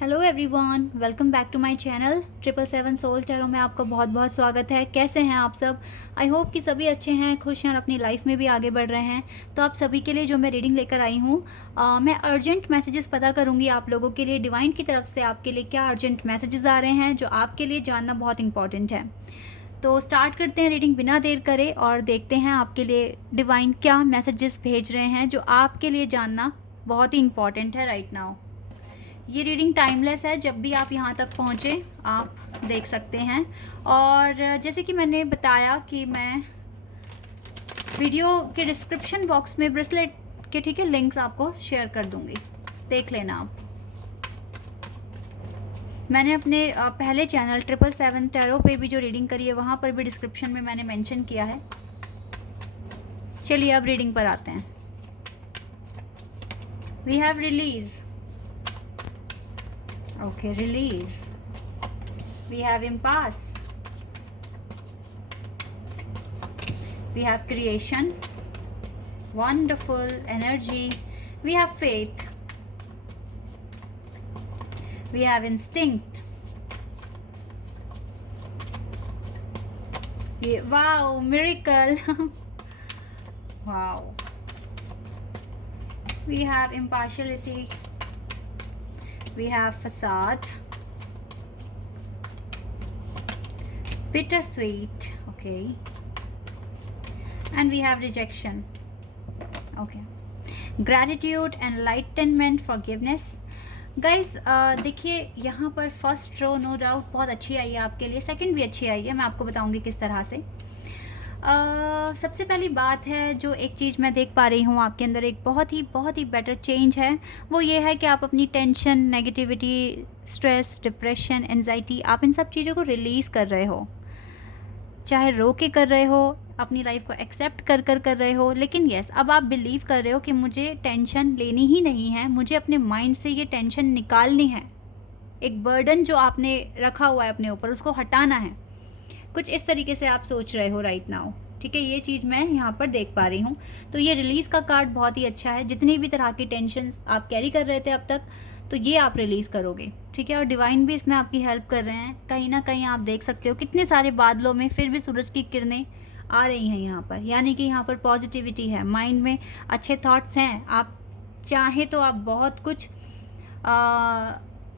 Hello everyone, welcome back to my channel 777 soul tarot में आपका बहुत बहुत स्वागत है। कैसे हैं आप सब? आई होप कि सभी अच्छे हैं, खुश हैं और अपनी लाइफ में भी आगे बढ़ रहे हैं। तो आप सभी के लिए जो मैं रीडिंग लेकर आई हूँ, मैं अर्जेंट मैसेजेस पता करूँगी आप लोगों के लिए। डिवाइन की तरफ से आपके लिए क्या अर्जेंट मैसेजेस आ रहे हैं जो आपके लिए जानना बहुत इंपॉर्टेंट है। तो स्टार्ट करते हैं रीडिंग बिना देर करे और देखते हैं आपके लिए डिवाइन क्या मैसेजेस भेज रहे हैं जो आपके लिए जानना बहुत ही इंपॉर्टेंट है राइट नाउ। ये रीडिंग टाइमलेस है, जब भी आप यहाँ तक पहुँचे आप देख सकते हैं। और जैसे कि मैंने बताया कि मैं वीडियो के डिस्क्रिप्शन बॉक्स में ब्रेसलेट के लिंक्स आपको शेयर कर दूँगी, देख लेना आप। मैंने अपने पहले चैनल 777 टैरो पे भी जो रीडिंग करी है वहाँ पर भी डिस्क्रिप्शन में मैंने मेंशन किया है। चलिए अब रीडिंग पर आते हैं। We have release. Okay, release. We have impasse. We have creation. Wonderful energy. We have faith. We have instinct. Wow, miracle. Wow. We have impartiality. We have facade, bittersweet, okay, and we have rejection, okay, gratitude, enlightenment, forgiveness. Guys देखिए यहाँ पर first row no doubt बहुत अच्छी आई है आपके लिए, second भी अच्छी आई है, मैं आपको बताऊंगी किस तरह से। सबसे पहली बात है, जो एक चीज़ मैं देख पा रही हूँ आपके अंदर, एक बहुत ही बेटर चेंज है। वो ये है कि आप अपनी tension, negativity, stress, depression, anxiety, आप इन सब चीज़ों को रिलीज़ कर रहे हो। चाहे रो के कर रहे हो, अपनी लाइफ को एक्सेप्ट कर रहे हो, लेकिन यस, अब आप बिलीव कर रहे हो कि मुझे टेंशन लेनी ही नहीं है, मुझे अपने माइंड से ये टेंशन निकालनी है। एक बर्डन जो आपने रखा हुआ है अपने ऊपर, उसको हटाना है। कुछ इस तरीके से आप सोच रहे हो राइट नाउ, ठीक है। ये चीज़ मैं यहाँ पर देख पा रही हूँ। तो ये रिलीज़ का कार्ड बहुत ही अच्छा है। जितनी भी तरह की टेंशन आप कैरी कर रहे थे अब तक, तो ये आप रिलीज़ करोगे, ठीक है। और डिवाइन भी इसमें आपकी हेल्प कर रहे हैं। कहीं ना कहीं आप देख सकते हो कितने सारे बादलों में फिर भी सूरज की किरणें आ रही हैं यहाँ पर, यानी कि यहाँ पर पॉजिटिविटी है, माइंड में अच्छे थॉट्स हैं। आप चाहें तो आप बहुत कुछ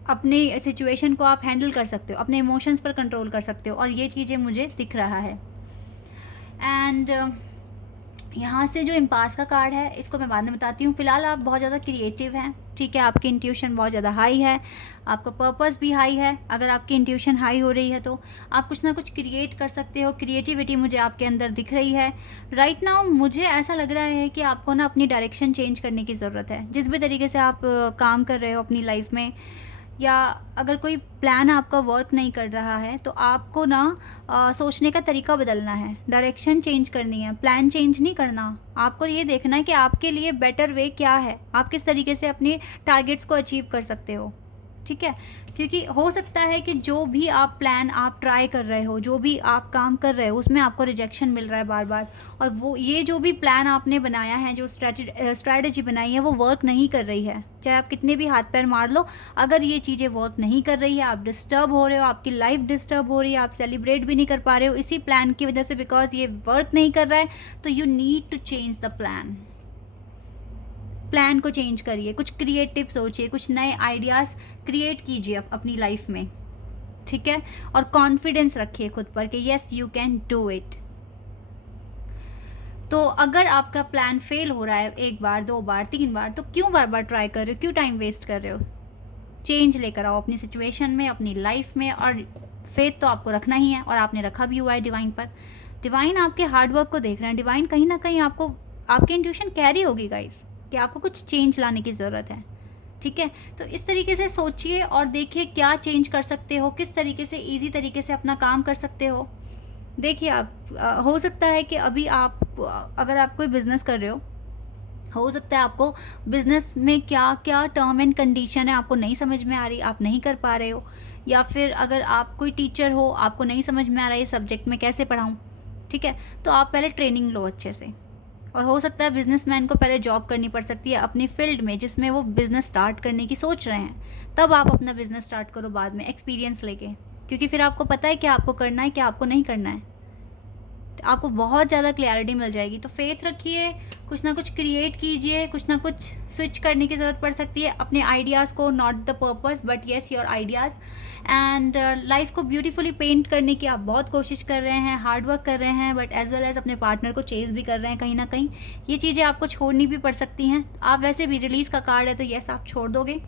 अपनी सिचुएशन को आप हैंडल कर सकते हो, अपने इमोशंस पर कंट्रोल कर सकते हो, और ये चीज़ें मुझे दिख रहा है। एंड यहाँ से जो इम्पास का कार्ड है, इसको मैं बाद में बताती हूँ। फिलहाल आप बहुत ज़्यादा क्रिएटिव हैं, ठीक है। आपकी इंट्यूशन बहुत ज़्यादा हाई है, आपका पर्पस भी हाई है। अगर आपकी इंट्यूशन हाई हो रही है तो आप कुछ ना कुछ क्रिएट कर सकते हो। क्रिएटिविटी मुझे आपके अंदर दिख रही है राइट नाउ। मुझे ऐसा लग रहा है कि आपको ना अपनी डायरेक्शन चेंज करने की ज़रूरत है। जिस भी तरीके से आप काम कर रहे हो अपनी लाइफ में, या अगर कोई प्लान आपका वर्क नहीं कर रहा है, तो आपको ना सोचने का तरीका बदलना है, डायरेक्शन चेंज करनी है, प्लान चेंज नहीं करना। आपको ये देखना है कि आपके लिए बेटर वे क्या है, आप किस तरीके से अपने टारगेट्स को अचीव कर सकते हो, ठीक है। क्योंकि हो सकता है कि जो भी आप प्लान आप ट्राई कर रहे हो, जो भी आप काम कर रहे हो, उसमें आपको रिजेक्शन मिल रहा है बार बार, और वो ये जो भी प्लान आपने बनाया है, जो स्ट्रैटेजी बनाई है, वो वर्क नहीं कर रही है। चाहे आप कितने भी हाथ पैर मार लो, अगर ये चीज़ें वर्क नहीं कर रही है, आप डिस्टर्ब हो रहे हो, आपकी लाइफ डिस्टर्ब हो रही है, आप सेलिब्रेट भी नहीं कर पा रहे हो इसी प्लान की वजह से, बिकॉज ये वर्क नहीं कर रहा है, तो you need to change the plan को चेंज करिए, कुछ क्रिएटिव सोचिए, कुछ नए आइडियाज़ क्रिएट कीजिए अपनी लाइफ में, ठीक है। और कॉन्फिडेंस रखिए खुद पर कि yes you can do it. तो अगर आपका प्लान फेल हो रहा है 1 बार, 2 बार, 3 बार, तो क्यों बार बार ट्राई कर रहे हो, क्यों टाइम वेस्ट कर रहे हो? चेंज लेकर आओ अपनी सिचुएशन में, अपनी लाइफ में, और फेथ तो आपको रखना ही है, और आपने रखा भी हुआ है डिवाइन पर। डिवाइन आपके हार्डवर्क को देख रहे हैं। डिवाइन कहीं ना कहीं आपको, आपकी इंट्यूशन कैरी होगी गाइस कि आपको कुछ चेंज लाने की ज़रूरत है, ठीक है। तो इस तरीके से सोचिए और देखिए क्या चेंज कर सकते हो, किस तरीके से ईजी तरीके से अपना काम कर सकते हो। देखिए आप हो सकता है कि अभी आप, अगर आप कोई बिज़नेस कर रहे हो सकता है आपको बिज़नेस में क्या क्या टर्म एंड कंडीशन है आपको नहीं समझ में आ रही, आप नहीं कर पा रहे हो। या फिर अगर आप कोई टीचर हो, आपको नहीं समझ में आ रहा है सब्जेक्ट में कैसे पढ़ाऊँ, ठीक है। तो आप पहले ट्रेनिंग लो अच्छे से, और हो सकता है बिजनेसमैन को पहले जॉब करनी पड़ सकती है अपनी फील्ड में जिसमें वो बिज़नेस स्टार्ट करने की सोच रहे हैं, तब आप अपना बिज़नेस स्टार्ट करो बाद में एक्सपीरियंस लेके, क्योंकि फिर आपको पता है क्या आपको करना है, क्या आपको नहीं करना है, आपको बहुत ज़्यादा क्लैरिटी मिल जाएगी। तो फेथ रखिए, कुछ ना कुछ क्रिएट कीजिए, कुछ ना कुछ स्विच करने की ज़रूरत पड़ सकती है अपने आइडियाज़ को, not the purpose but yes your ideas. And life को ब्यूटीफुली पेंट करने की आप बहुत कोशिश कर रहे हैं, हार्ड वर्क कर रहे हैं, बट एज वेल एज अपने पार्टनर को चेज़ भी कर रहे हैं कहीं ना कहीं। ये चीज़ें आपको छोड़नी भी पड़ सकती हैं। आप वैसे भी रिलीज़ का कार्ड है तो येस आप छोड़ दोगे,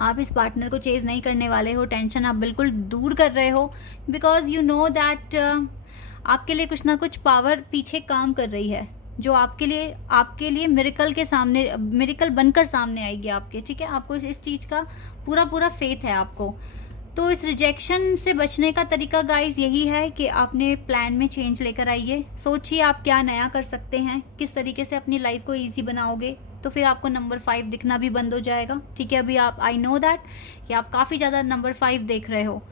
आप इस पार्टनर को चेज़ नहीं करने वाले हो, टेंशन आप बिल्कुल दूर कर रहे हो, बिकॉज यू नो दैट आपके लिए कुछ ना कुछ पावर पीछे काम कर रही है जो आपके लिए मिरेकल के सामने, मिरेकल बनकर सामने आएगी आपके, ठीक है। आपको इस चीज़ का पूरा फेथ है आपको। तो इस रिजेक्शन से बचने का तरीका गाइस यही है कि आपने प्लान में चेंज लेकर आइए, सोचिए आप क्या नया कर सकते हैं, किस तरीके से अपनी लाइफ को ईजी बनाओगे, तो फिर आपको नंबर 5 दिखना भी बंद हो जाएगा, ठीक है। अभी आप, आई नो दैट कि आप काफ़ी ज़्यादा नंबर 5 देख रहे हो,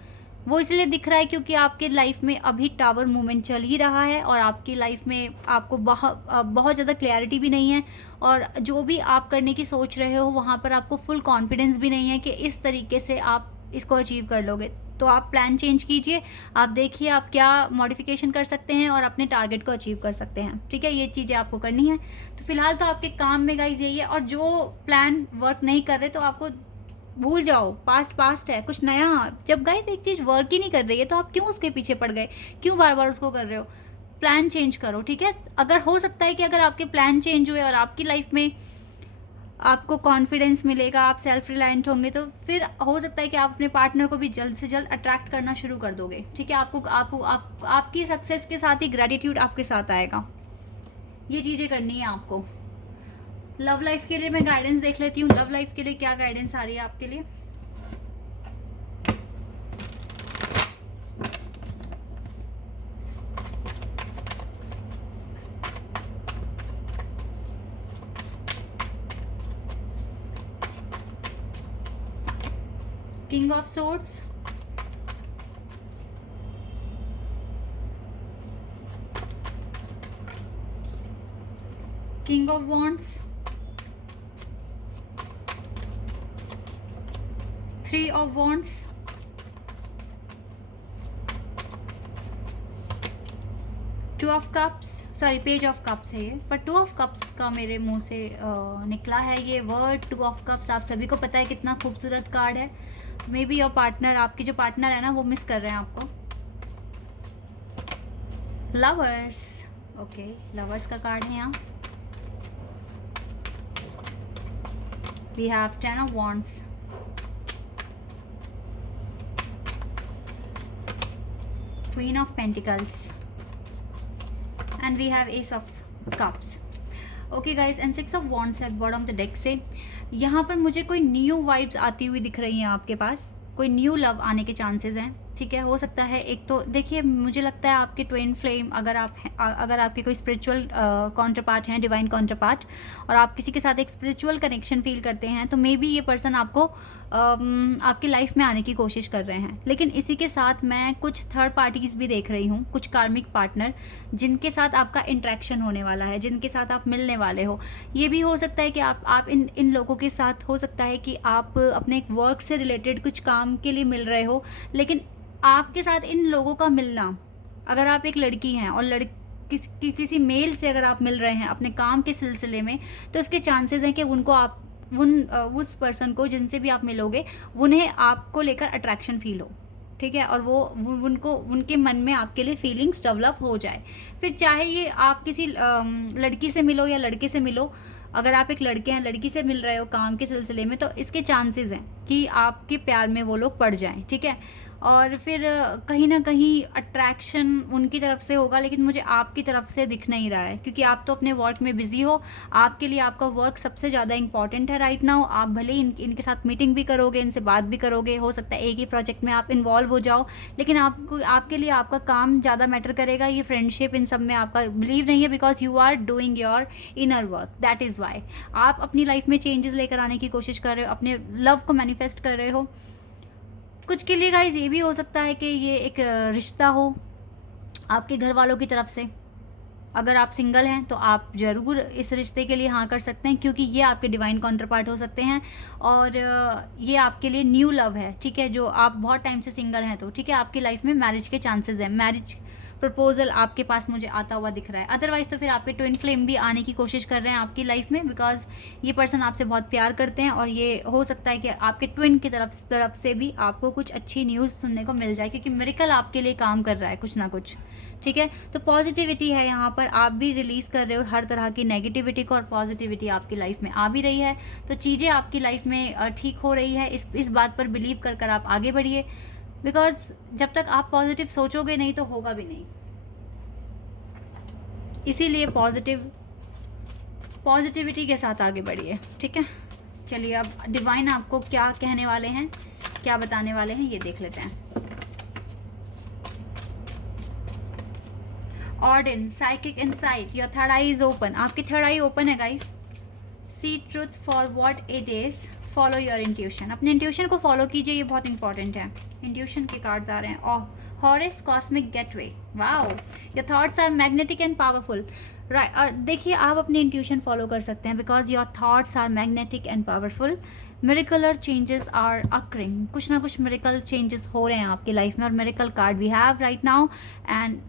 वो इसलिए दिख रहा है क्योंकि आपके लाइफ में अभी टावर मूवमेंट चल ही रहा है और आपकी लाइफ में आपको बहुत ज़्यादा क्लैरिटी भी नहीं है, और जो भी आप करने की सोच रहे हो वहाँ पर आपको फुल कॉन्फिडेंस भी नहीं है कि इस तरीके से आप इसको अचीव कर लोगे। तो आप प्लान चेंज कीजिए, आप देखिए आप क्या मॉडिफिकेशन कर सकते हैं और अपने टारगेट को अचीव कर सकते हैं, ठीक है। ये चीज़ें आपको करनी है। तो फिलहाल तो आपके काम में गाइज यही है, और जो प्लान वर्क नहीं कर रहे तो आपको भूल जाओ, पास्ट है, कुछ नया। जब गाइस एक चीज़ वर्क ही नहीं कर रही है तो आप क्यों उसके पीछे पड़ गए, क्यों बार बार उसको कर रहे हो। प्लान चेंज करो, ठीक है। अगर हो सकता है कि अगर आपके प्लान चेंज हुए और आपकी लाइफ में आपको कॉन्फिडेंस मिलेगा, आप सेल्फ रिलायंट होंगे, तो फिर हो सकता है कि आप अपने पार्टनर को भी जल्द से जल्द अट्रैक्ट करना शुरू कर दोगे, ठीक है। आपकी सक्सेस के साथ ही ग्रेटिट्यूड आपके साथ आएगा। ये चीज़ें करनी है आपको। लव लाइफ के लिए मैं गाइडेंस देख लेती हूँ, लव लाइफ के लिए क्या गाइडेंस आ रही है आपके लिए। King of swords, king of wands, 3 of wands, two of cups, sorry page of cups है ये, पर 2 ऑफ कप्स का मेरे मुंह से निकला है ये वर्ड 2 ऑफ कप्स। आप सभी को पता है कितना खूबसूरत कार्ड है। मे बी योर पार्टनर, आपकी जो पार्टनर है ना, वो मिस कर रहे हैं आपको। लवर्स, ओके, लवर्स का कार्ड है यहाँ। We have 10 of wands, queen of pentacles, and we have ace of cups. Okay guys, and 6 of wands at bottom the deck से यहाँ पर मुझे कोई न्यू वाइब्स आती हुई दिख रही हैं आपके पास, कोई न्यू लव आने के चांसेस हैं, ठीक है। हो सकता है, एक तो देखिए मुझे लगता है आपके ट्विन फ्लेम, अगर आपके कोई स्पिरिचुअल काउंटर पार्ट हैं, डिवाइन काउंटर पार्ट, और आप किसी के साथ एक स्पिरिचुअल कनेक्शन फील करते हैं, तो मे बी ये पर्सन आपको आपकी लाइफ में आने की कोशिश कर रहे हैं। लेकिन इसी के साथ मैं कुछ थर्ड पार्टीज़ भी देख रही हूँ, कुछ कार्मिक पार्टनर जिनके साथ आपका इंट्रैक्शन होने वाला है, जिनके साथ आप मिलने वाले हो। ये भी हो सकता है कि आप इन लोगों के साथ, हो सकता है कि आप अपने वर्क से रिलेटेड कुछ काम के लिए मिल रहे हो, लेकिन आपके साथ इन लोगों का मिलना, अगर आप एक लड़की हैं और किसी मेल से अगर आप मिल रहे हैं अपने काम के सिलसिले में, तो इसके चांसेस हैं कि उस पर्सन को जिनसे भी आप मिलोगे, उन्हें आपको लेकर अट्रैक्शन फील हो, ठीक है, और उनके मन में आपके लिए फीलिंग्स डेवलप हो जाए। फिर चाहे ये आप किसी लड़की से मिलो या लड़के से मिलो, अगर आप एक लड़के हैं, लड़की से मिल रहे हो काम के सिलसिले में, तो इसके चांसेस हैं कि आपके प्यार में वो लोग पड़ जाएं, ठीक है। और फिर कहीं ना कहीं अट्रैक्शन उनकी तरफ से होगा, लेकिन मुझे आपकी तरफ से दिख नहीं रहा है, क्योंकि आप तो अपने वर्क में बिजी हो। आपके लिए आपका वर्क सबसे ज़्यादा इंपॉर्टेंट है राइट नाउ। आप भले ही इनके साथ मीटिंग भी करोगे, इनसे बात भी करोगे, हो सकता है एक ही प्रोजेक्ट में आप इन्वॉल्व हो जाओ, लेकिन आपके लिए आपका काम ज़्यादा मैटर करेगा। ये फ्रेंडशिप इन सब में आपका बिलीव नहीं है, because you are doing your inner work, that is why आप अपनी लाइफ में चेंजेस लेकर आने की कोशिश कर रहे हो, अपने लव को मैनिफेस्ट कर रहे हो। कुछ के लिए गाइज ये भी हो सकता है कि ये एक रिश्ता हो आपके घर वालों की तरफ से, अगर आप सिंगल हैं तो आप ज़रूर इस रिश्ते के लिए हाँ कर सकते हैं, क्योंकि ये आपके डिवाइन काउंटर पार्ट हो सकते हैं और ये आपके लिए न्यू लव है, ठीक है। जो आप बहुत टाइम से सिंगल हैं तो ठीक है, आपकी लाइफ में मैरिज के चांसेस हैं, मैरिज प्रपोजल आपके पास मुझे आता हुआ दिख रहा है। अदरवाइज़ तो फिर आपके ट्विन फ्लेम भी आने की कोशिश कर रहे हैं आपकी लाइफ में, बिकॉज ये पर्सन आपसे बहुत प्यार करते हैं और ये हो सकता है कि आपके ट्विन की तरफ से भी आपको कुछ अच्छी न्यूज़ सुनने को मिल जाए, क्योंकि मिरेकल आपके लिए काम कर रहा है कुछ ना कुछ, ठीक है। तो पॉजिटिविटी है यहाँ पर, आप भी रिलीज़ कर रहे हो हर तरह की नेगेटिविटी को और पॉजिटिविटी आपकी लाइफ में आ भी रही है। तो चीज़ें आपकी लाइफ में ठीक हो रही है, इस बात पर बिलीव कर आप आगे बढ़िए, बिकॉज जब तक आप पॉजिटिव सोचोगे नहीं तो होगा भी नहीं। इसीलिए पॉजिटिविटी के साथ आगे बढ़िए, ठीक है। चलिए अब डिवाइन आपको क्या कहने वाले हैं, क्या बताने वाले हैं, ये देख लेते हैं। ऑर्डिन psychic insight, your third eye is open, आपकी थर्ड आई ओपन है guys. See truth for what it is, follow your intuition, अपने इंट्यूशन को फॉलो कीजिए, ये बहुत इंपॉर्टेंट है। इंट्यूशन के कार्ड्स आ रहे हैं। और Horus cosmic gateway, wow, your thoughts are magnetic and powerful, right. और देखिए आप अपनी इंट्यूशन फॉलो कर सकते हैं, because your thoughts are magnetic and powerful. Miraculous changes are occurring, कुछ ना कुछ मिरेकल चेंजेस हो रहे हैं आपकी लाइफ में, और miracle card we have right now, and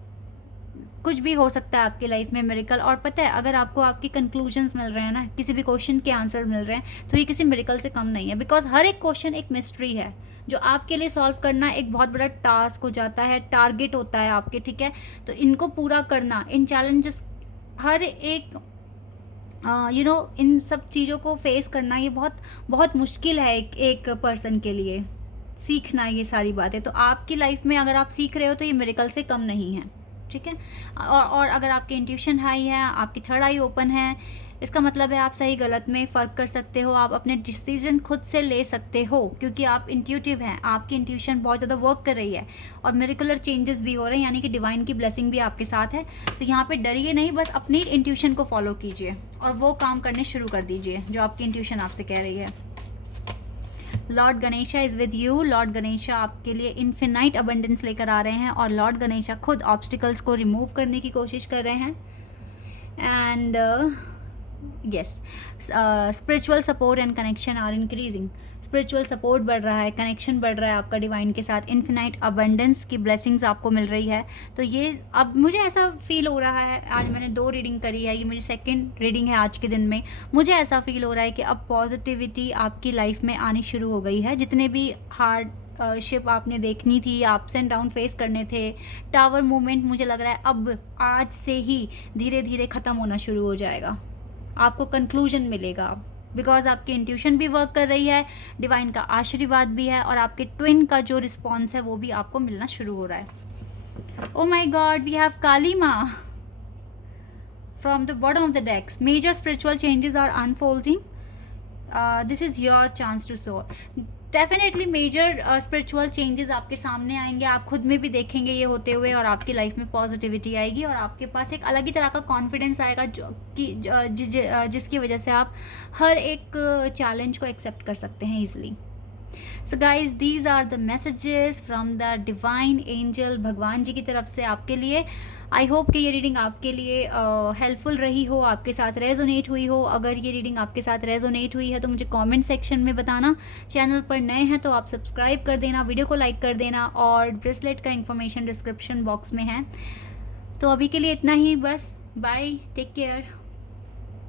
कुछ भी हो सकता है आपकी लाइफ में मिरेकल। और पता है, अगर आपको आपकी कंक्लूजन्स मिल रहे हैं ना, किसी भी क्वेश्चन के आंसर मिल रहे हैं, तो ये किसी मिरेकल से कम नहीं है, बिकॉज हर एक क्वेश्चन एक मिस्ट्री है जो आपके लिए सॉल्व करना एक बहुत बड़ा टास्क हो जाता है, टारगेट होता है आपके, ठीक है। तो इनको पूरा करना, इन चैलेंजेस, हर एक इन सब चीज़ों को फेस करना, ये बहुत बहुत मुश्किल है एक पर्सन के लिए सीखना ये सारी बातें। तो आपकी लाइफ में अगर आप सीख रहे हो तो ये मिरेकल से कम नहीं है, ठीक है। और अगर आपकी इंट्यूशन हाई है, आपकी थर्ड आई ओपन है, इसका मतलब है आप सही गलत में फ़र्क कर सकते हो, आप अपने डिसीजन खुद से ले सकते हो, क्योंकि आप इंट्यूटिव हैं, आपकी इंट्यूशन बहुत ज़्यादा वर्क कर रही है और मिरेकुलर चेंजेस भी हो रहे हैं, यानी कि डिवाइन की ब्लेसिंग भी आपके साथ है। तो यहाँ पे डरिए नहीं, बस अपनी इंट्यूशन को फॉलो कीजिए और वो काम करने शुरू कर दीजिए जो आपकी इंट्यूशन आपसे कह रही है। Lord Ganesha is with you, Lord Ganesha आपके लिए इन्फिनाइट अबंडेंस लेकर आ रहे हैं और लॉर्ड गणेशा खुद ऑब्स्टिकल्स को रिमूव करने की कोशिश कर रहे हैं। And yes, spiritual support and connection are increasing, spiritual support बढ़ रहा है, कनेक्शन बढ़ रहा है आपका डिवाइन के साथ, इन्फिनाइट अबंडेंस की ब्लेसिंग्स आपको मिल रही है। तो ये अब मुझे ऐसा फील हो रहा है, आज मैंने 2 रीडिंग करी है, ये मेरी सेकंड रीडिंग है आज के दिन में, मुझे ऐसा फील हो रहा है कि अब पॉजिटिविटी आपकी लाइफ में आनी शुरू हो गई है। जितने भी हार्ड शिप आपने देखनी थी, अप्स एंड डाउन फेस करने थे, टावर मूवमेंट, मुझे लग रहा है अब आज से ही धीरे धीरे ख़त्म होना शुरू हो जाएगा, आपको कंक्लूजन मिलेगा, बिकॉज आपकी इंट्यूशन भी वर्क कर रही है, डिवाइन का आशीर्वाद भी है और आपके ट्विन का जो रिस्पॉन्स है वो भी आपको मिलना शुरू हो रहा है। Oh my god, we have Kali Maa from the bottom of the decks, major spiritual changes are unfolding, this is your chance to soar. Definitely major spiritual changes आपके सामने आएंगे, आप खुद में भी देखेंगे ये होते हुए, और आपकी लाइफ में पॉजिटिविटी आएगी और आपके पास एक अलग ही तरह का कॉन्फिडेंस आएगा जो कि जिसकी वजह से आप हर एक चैलेंज को एक्सेप्ट कर सकते हैं easily. So guys, these are the messages from the divine angel, भगवान जी की तरफ से आपके लिए। आई होप कि ये रीडिंग आपके लिए हेल्पफुल रही हो, आपके साथ रेजोनेट हुई हो। अगर ये रीडिंग आपके साथ रेजोनेट हुई है तो मुझे कमेंट सेक्शन में बताना। चैनल पर नए हैं तो आप सब्सक्राइब कर देना, वीडियो को लाइक कर देना, और ब्रेसलेट का इंफॉर्मेशन डिस्क्रिप्शन बॉक्स में है। तो अभी के लिए इतना ही बस, बाय, टेक केयर।